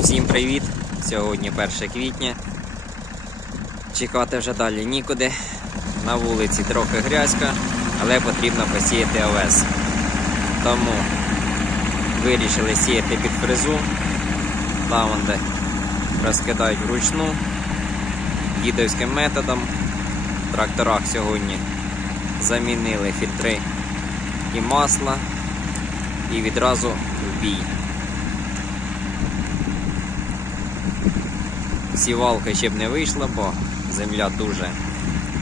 Всім привіт! Сьогодні 1 квітня. Чекати вже далі нікуди. На вулиці трохи грязька, але потрібно посіяти овес. Тому вирішили сіяти під фрезу. Там де розкидають вручну дідовським методом. В тракторах сьогодні замінили фільтри і масло і відразу в бій. Сівалка ще б не вийшла, бо земля дуже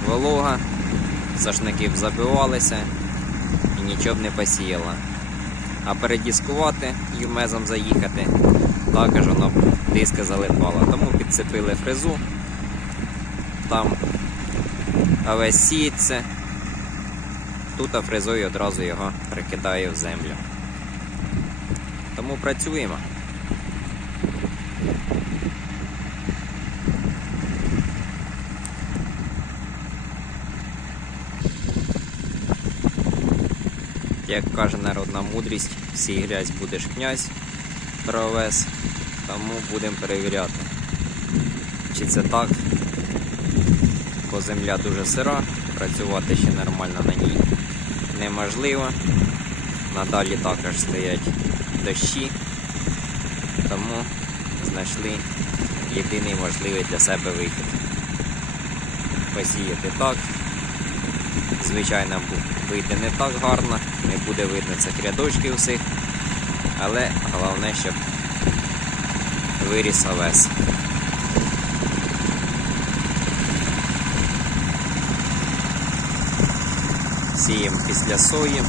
волога, сашники б забивалися і нічого б не посіяла. А передіскувати мезом заїхати, також воно б диска залипала. Тому підцепили фрезу, там овес сіється, тут фрезою одразу його прикидаю в землю. Тому працюємо. Як каже народна мудрість, всій грязь будеш князь про овес, тому будемо перевіряти. Чи це так, бо земля дуже сира, працювати ще нормально на ній неможливо. Надалі також стоять дощі, тому знайшли єдиний можливий для себе вихід. Посіяти так. Звичайно, вийде не так гарно, не буде видно цих рядочків усіх, але головне, щоб виріс овес. Сіємо після сої.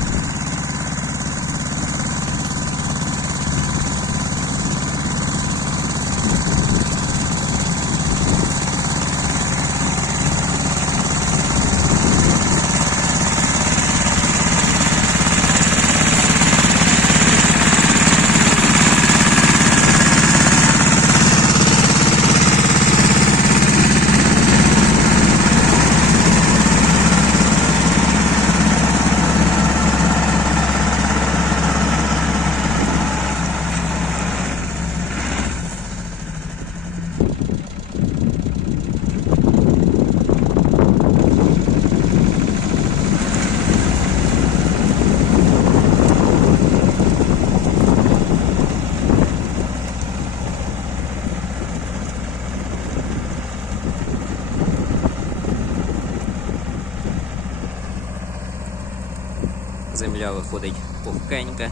Земля виходить пухкенька,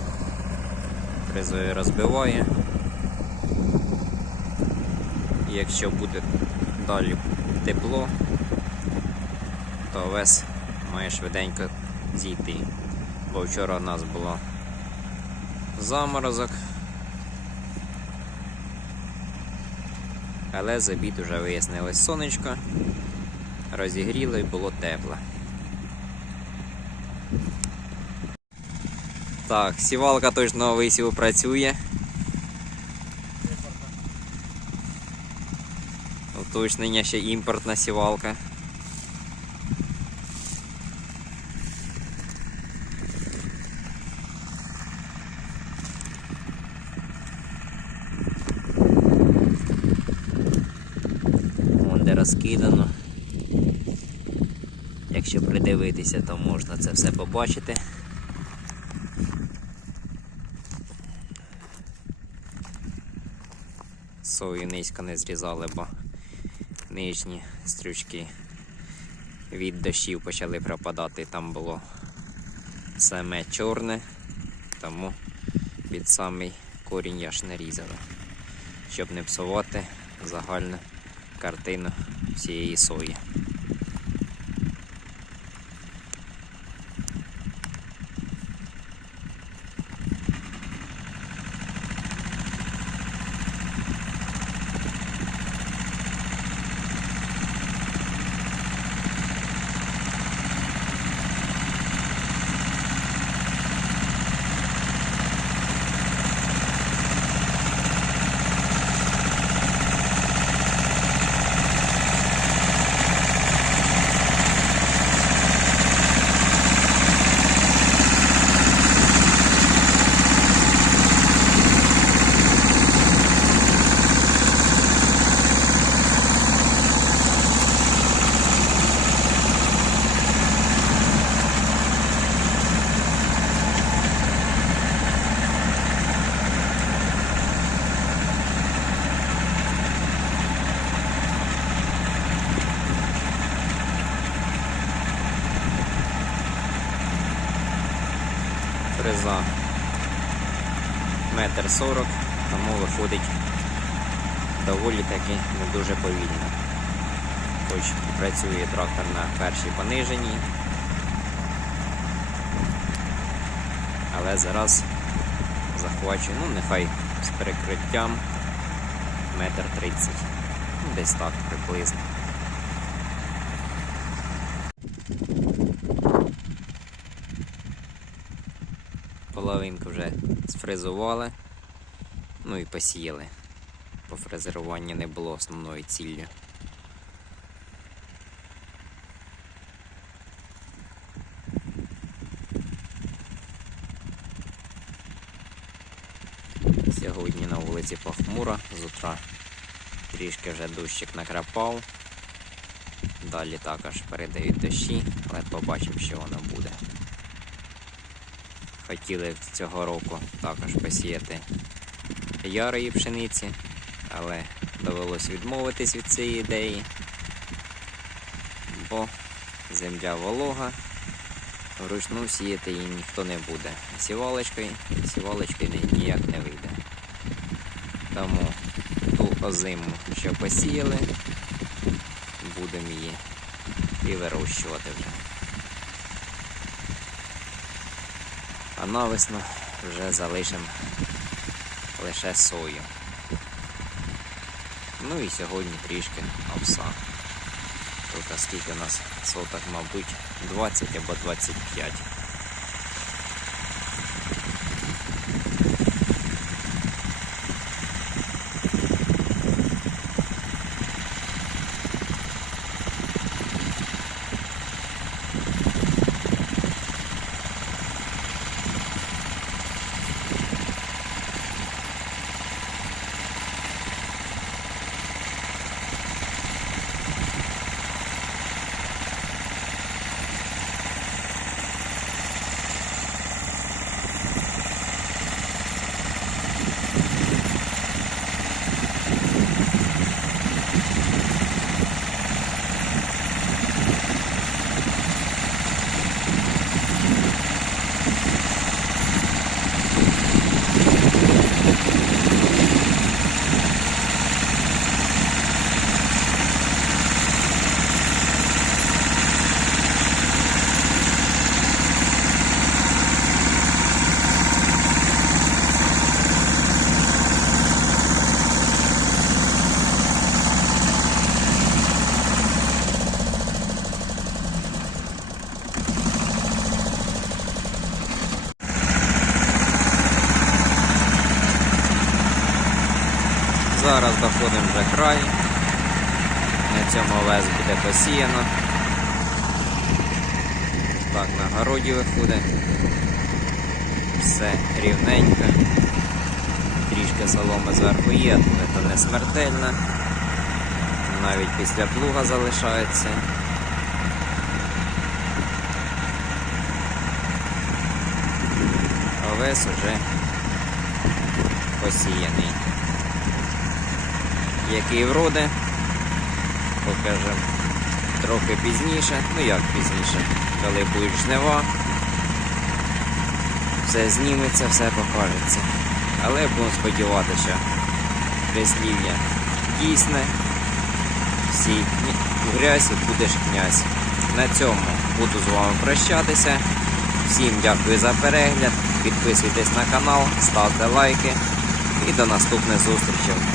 фрезою розбиває. І якщо буде далі тепло, то овес має швиденько зійти. Бо вчора у нас було заморозок. Але з обід вже вияснилось сонечко, розігріло і було тепло. Так, сівалка точно висів працює. Уточнення ще імпортна сівалка. Вон де розкидано. Якщо придивитися, то можна це все побачити. Сою низько не зрізали, бо нижні стрючки від дощів почали пропадати. Там було саме чорне, тому під самий корінь я ж не різала, щоб не псувати загальну картину всієї сої. за метр сорок, тому виходить доволі таки не дуже повільно. Хоч працює трактор на першій пониженні. але зараз захвачу, ну нехай з перекриттям метр тридцять, ну, десь так приблизно. Половинку вже сфрезували, ну і посіяли. По фрезеруванню не було основною ціллю. Сьогодні на вулиці похмуро, з утра трішки вже дощик накрапав. Далі також передають дощі, але побачимо, що воно буде. Хотіли цього року також посіяти ярої пшениці, але довелось відмовитись від цієї ідеї, бо земля волога, вручну сіяти її ніхто не буде. Сівалочкою, сівалочкою ніяк не вийде. Тому ту озиму, що посіяли, будемо її і вирощувати вже. А навесну вже залишимо лише сою. Ну і сьогодні трішки овса. Тут скільки у нас соток, мабуть, 20 або 25. Зараз доходимо вже край. На цьому овес буде посіяно. Так, на городі виходить. Все рівненько. Трішки соломи зверху є, але то не смертельно. Навіть після плуга залишається. Овес уже посіяний. Який вроде, покажемо трохи пізніше, ну як пізніше, коли будуть жнива, все зніметься, все покажеться. Але будемо сподіватися, що прислів'я дійсне, всі в грязі будеш князь. На цьому буду з вами прощатися. Всім дякую за перегляд. Підписуйтесь на канал, ставте лайки і до наступних зустрічей.